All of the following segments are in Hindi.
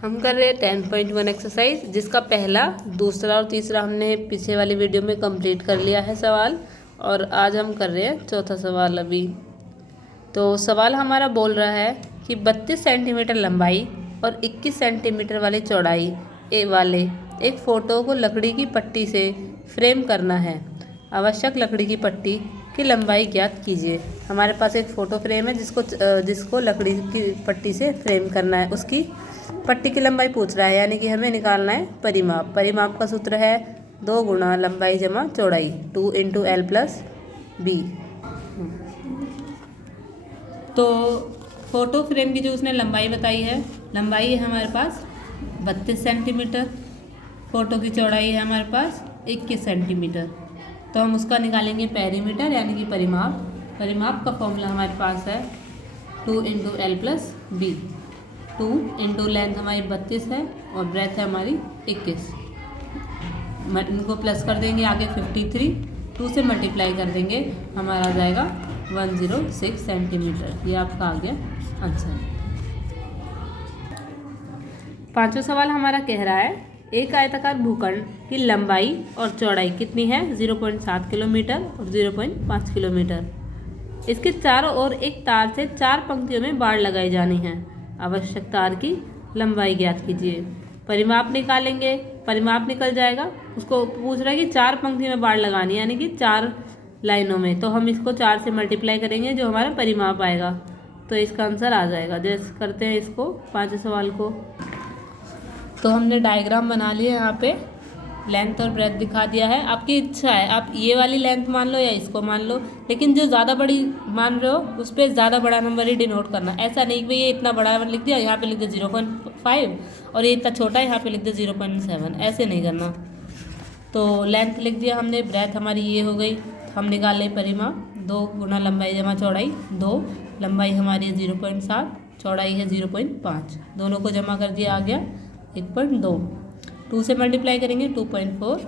हम कर रहे हैं 10.1 एक्सरसाइज, जिसका पहला, दूसरा और तीसरा हमने पीछे वाली वीडियो में कंप्लीट कर लिया है सवाल। और आज हम कर रहे हैं चौथा सवाल अभी। तो सवाल हमारा बोल रहा है कि 32 सेंटीमीटर लंबाई और 21 सेंटीमीटर वाली चौड़ाई वाले एक फ़ोटो को लकड़ी की पट्टी से फ्रेम करना है। आवश्यक लकड़ी की पट्टी की लंबाई ज्ञात कीजिए। हमारे पास एक फ़ोटो फ्रेम है जिसको लकड़ी की पट्टी से फ्रेम करना है। उसकी पट्टी की लंबाई पूछ रहा है, यानी कि हमें निकालना है परिमाप। परिमाप का सूत्र है 2 गुणा लंबाई जमा चौड़ाई, 2 इंटू एल प्लस बी। तो फोटो फ्रेम की जो उसने लंबाई बताई है, लंबाई है हमारे पास 32 सेंटीमीटर, फ़ोटो की चौड़ाई है हमारे पास 21 सेंटीमीटर। तो हम उसका निकालेंगे पेरीमीटर यानी कि परिमाप। परिमाप का फॉर्मूला हमारे पास है 2 into L plus B. 2 into length हमारी 32 है और ब्रेथ है हमारी 21। इनको प्लस कर देंगे आगे 53, 2 से मल्टीप्लाई कर देंगे, हमारा आ जाएगा 106 सेंटीमीटर। ये आपका आ गया आंसर। पांचवा सवाल हमारा कह रहा है एक आयताकार भूखंड की लंबाई और चौड़ाई कितनी है? 0.7 किलोमीटर और 0.5 किलोमीटर। इसके चारों ओर एक तार से 4 पंक्तियों में बाड़ लगाई जानी है। आवश्यक तार की लंबाई ज्ञात कीजिए। परिमाप निकालेंगे, परिमाप निकल जाएगा। उसको पूछ रहा है कि 4 पंक्ति में बाड़ लगानी है, यानी कि 4 लाइनों में। तो हम इसको 4 से मल्टीप्लाई करेंगे, जो हमारा परिमाप आएगा, तो इसका आंसर आ जाएगा। जैसे करते हैं इसको पांचवें सवाल को। तो हमने डायग्राम बना लिया, यहाँ पे लेंथ और ब्रेथ दिखा दिया है। आपकी इच्छा है, आप ये वाली लेंथ मान लो या इसको मान लो, लेकिन जो ज़्यादा बड़ी मान रहे हो उस पर ज़्यादा बड़ा नंबर ही डिनोट करना। ऐसा नहीं कि भाई ये इतना बड़ा लिख दिया, यहाँ पे लिख दिया 0.5 और ये इतना छोटा है, यहाँ पे लिख दिया 0.7। ऐसे नहीं करना। तो लेंथ लिख दिया हमने, ब्रेथ हमारी ये हो गई। हम निकाल ले परिमाप, 2 गुना लंबाई जमा चौड़ाई 2। लंबाई हमारी है 0.7, चौड़ाई है 0.5। दोनों को जमा कर दिया, आ गया 1.2। 2 से मल्टीप्लाई करेंगे 2.4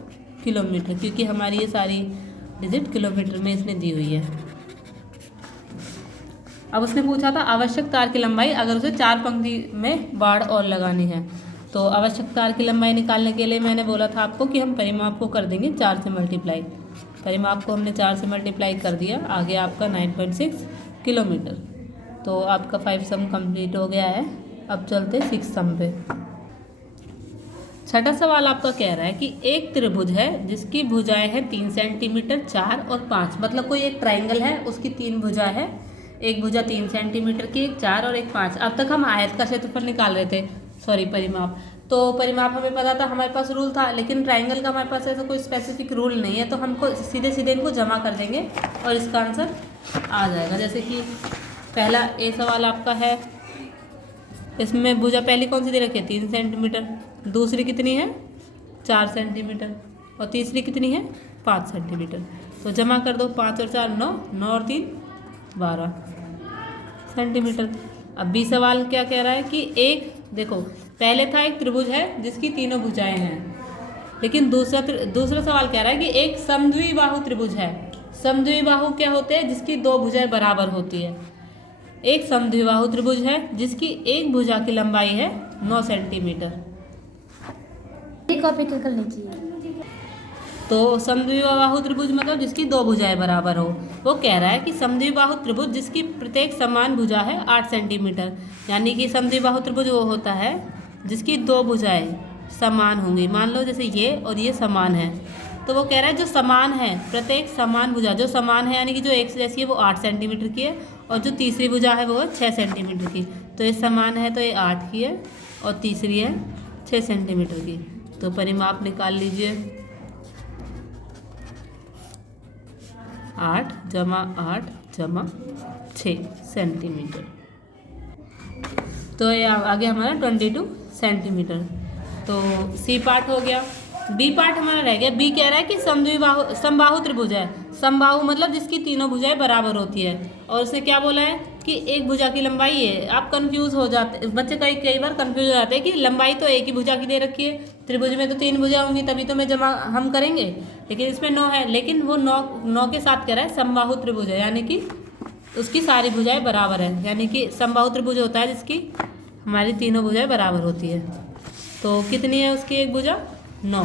किलोमीटर, क्योंकि हमारी ये सारी डिजिट किलोमीटर में इसने दी हुई है। अब उसने पूछा था आवश्यक तार की लंबाई, अगर उसे 4 पंक्ति में बाड़ और लगानी है। तो आवश्यक तार की लंबाई निकालने के लिए मैंने बोला था आपको कि हम परिमाप को कर देंगे 4 से मल्टीप्लाई। परिमाप को हमने 4 से मल्टीप्लाई कर दिया, आ गया आपका 9.6 किलोमीटर। तो आपका 5 सम कंप्लीट हो गया है। अब चलते 6 सम पे। छठा सवाल आपका कह रहा है कि एक त्रिभुज है जिसकी भुजाएं हैं 3 सेंटीमीटर, 4 और 5। मतलब कोई एक ट्राइंगल है, उसकी 3 भुजा है। एक भुजा 3 सेंटीमीटर की, एक 4 और एक 5। अब तक हम आयत का क्षेत्रफल निकाल रहे थे, सॉरी परिमाप। तो परिमाप हमें पता था, हमारे पास रूल था, लेकिन ट्राइंगल का हमारे पास ऐसा कोई स्पेसिफिक रूल नहीं है। तो हमको सीधे सीधे इनको जमा कर देंगे और इसका आंसर आ जाएगा। जैसे कि पहला ए सवाल आपका है, इसमें भुजा पहली कौन सी दे रखी है? 3 सेंटीमीटर। दूसरी कितनी है? 4 सेंटीमीटर। और तीसरी कितनी है? 5 सेंटीमीटर। तो जमा कर दो, 5 और 4 9, 9 और 3 12 सेंटीमीटर। अब बी सवाल क्या कह रहा है कि एक, देखो पहले था एक त्रिभुज है जिसकी तीनों भुजाएं हैं, लेकिन दूसरा सवाल कह रहा है कि एक समद्विबाहु त्रिभुज है। समद्विबाहु क्या होते हैं? जिसकी 2 भुजाएं बराबर होती है। एक समद्विबाहु त्रिभुज है जिसकी एक भुजा की लंबाई है 9 सेंटीमीटर। कॉपी कर लीजिए। तो समद्विबाहु त्रिभुज मतलब जिसकी 2 भुजाएं बराबर हो। वो कह रहा है कि समद्विबाहु त्रिभुज जिसकी प्रत्येक समान भुजा है 8 सेंटीमीटर। यानी कि समद्विबाहु त्रिभुज वो होता है जिसकी 2 भुजाएं समान होंगी। मान लो जैसे ये और ये समान है, तो वो कह रहा है जो समान है, प्रत्येक समान भुजा जो समान है, यानी कि जो एक जैसी है वो 8 सेंटीमीटर की है, और जो तीसरी भुजा है वो है 6 सेंटीमीटर की। तो ये समान है तो ये 8 की है और तीसरी है 6 सेंटीमीटर की। तो परिमाप निकाल लीजिए, 8 जमा 8 जमा 6 सेंटीमीटर। तो ये आगे हमारा 22 सेंटीमीटर। तो सी पार्ट हो गया। बी पार्ट हमारा रह गया। बी कह रहा है कि समबाहु त्रिभुज है। समबाहु मतलब जिसकी तीनों भुजाएं बराबर होती है। और उसने क्या बोला है कि एक भुजा की लंबाई है। आप कंफ्यूज हो जाते, बच्चे कई बार कंफ्यूज हो जाते हैं कि लंबाई तो एक ही भुजा की दे रखी है, त्रिभुज में तो 3 भुजा होंगी, तभी तो मैं जमा हम करेंगे, लेकिन इसमें 9 है। लेकिन वो 9 के साथ कह रहा है समबाहु त्रिभुज है, यानी कि उसकी सारी भुजाएं बराबर है। यानी कि समबाहु त्रिभुज होता है जिसकी हमारी तीनों भुजाएं बराबर होती है। तो कितनी है उसकी एक भुजा? 9।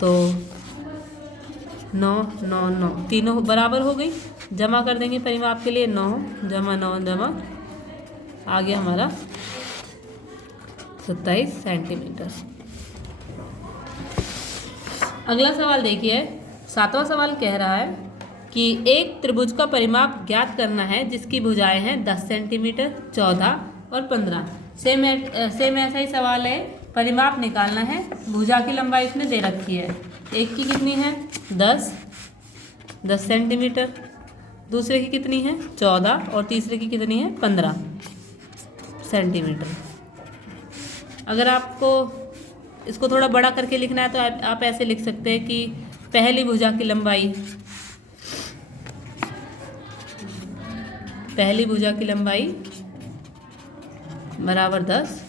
तो 9 9 9 तीनों बराबर हो गई। जमा कर देंगे परिमाप के लिए, 9 जमा 9 जमा आ गया हमारा 27 सेंटीमीटर। अगला सवाल देखिए, 7वां सवाल कह रहा है कि एक त्रिभुज का परिमाप ज्ञात करना है जिसकी भुजाएं हैं 10 सेंटीमीटर, 14 और 15। सेम ऐसा ही सवाल है, परिमाप निकालना है। भुजा की लंबाई इसने दे रखी है, एक की कितनी है 10 सेंटीमीटर, दूसरे की कितनी है 14 और तीसरे की कितनी है 15 सेंटीमीटर। अगर आपको इसको थोड़ा बड़ा करके लिखना है तो आप ऐसे लिख सकते हैं कि पहली भुजा की लंबाई बराबर 10,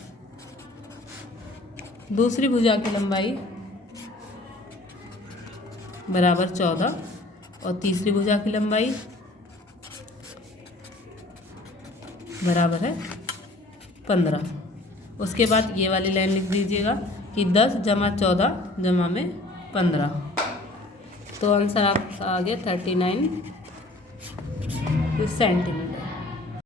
दूसरी भुजा की लंबाई बराबर 14 और तीसरी भुजा की लंबाई बराबर है 15। उसके बाद ये वाली लाइन लिख दीजिएगा कि 10 जमा 14 जमा में 15। तो आंसर आपका आ गया 39 सेंटीमीटर।